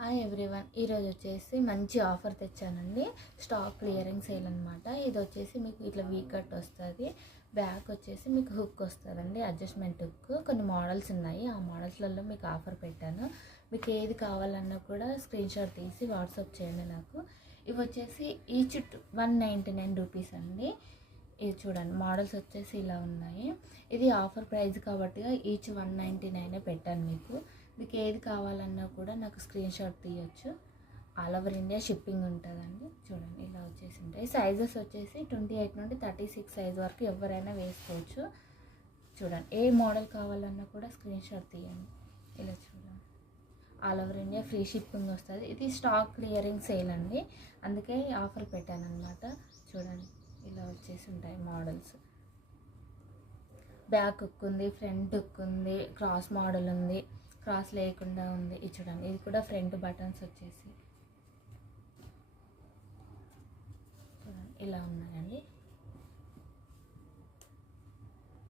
Hi everyone, ఈరోజు వచ్చేసి మంచి ఆఫర్ తెచ్చానండి. స్టాక్ క్లియరింగ్ సేల్ అనమాట. ఇది వచ్చేసి మీకు ఇట్లా వీ కట్ వస్తుంది. బ్యాక్ వచ్చేసి మీకు హుక్ వస్తుందండి, అడ్జస్ట్మెంట్ హుక్. కొన్ని మోడల్స్ ఉన్నాయి, ఆ మోడల్స్లలో మీకు ఆఫర్ పెట్టాను. మీకు ఏది కావాలన్నా కూడా స్క్రీన్ షాట్ తీసి వాట్సాప్ చేయండి నాకు. ఇవి వచ్చేసి ఈచ్ 199 రూపీస్ అండి. ఇది చూడండి, మోడల్స్ వచ్చేసి ఇలా ఉన్నాయి. ఇది ఆఫర్ ప్రైస్ కాబట్టి ఈచ్ 199 పెట్టాను మీకు ఏది కావాలన్నా కూడా నాకు స్క్రీన్ షాట్ తీయొచ్చు. ఆల్ ఓవర్ ఇండియా షిప్పింగ్ ఉంటుందండి. చూడండి, ఇలా వచ్చేసి ఉంటాయి. సైజెస్ వచ్చేసి 28 నుండి 36 సైజ్ వరకు ఎవరైనా వేసుకోవచ్చు. చూడండి, ఏ మోడల్ కావాలన్నా కూడా స్క్రీన్ షాట్ తీయండి. ఇలా చూడండి, all over India free shipping వస్తుంది. ఇది స్టాక్ క్లియరింగ్ సేల్ అండి, అందుకే ఆఫర్ పెట్టాను అనమాట. చూడండి, ఇలా వచ్చేసి ఉంటాయి మోడల్స్. బ్యాక్ హుక్ ఉంది, ఫ్రంట్ హుక్ ఉంది, క్రాస్ మోడల్ ఉంది, క్రాస్ లేకుండా ఉంది. ఇది చూడండి, ఇది కూడా ఫ్రంట్ బటన్స్ వచ్చేసి చూడండి ఇలా ఉన్నాయండి.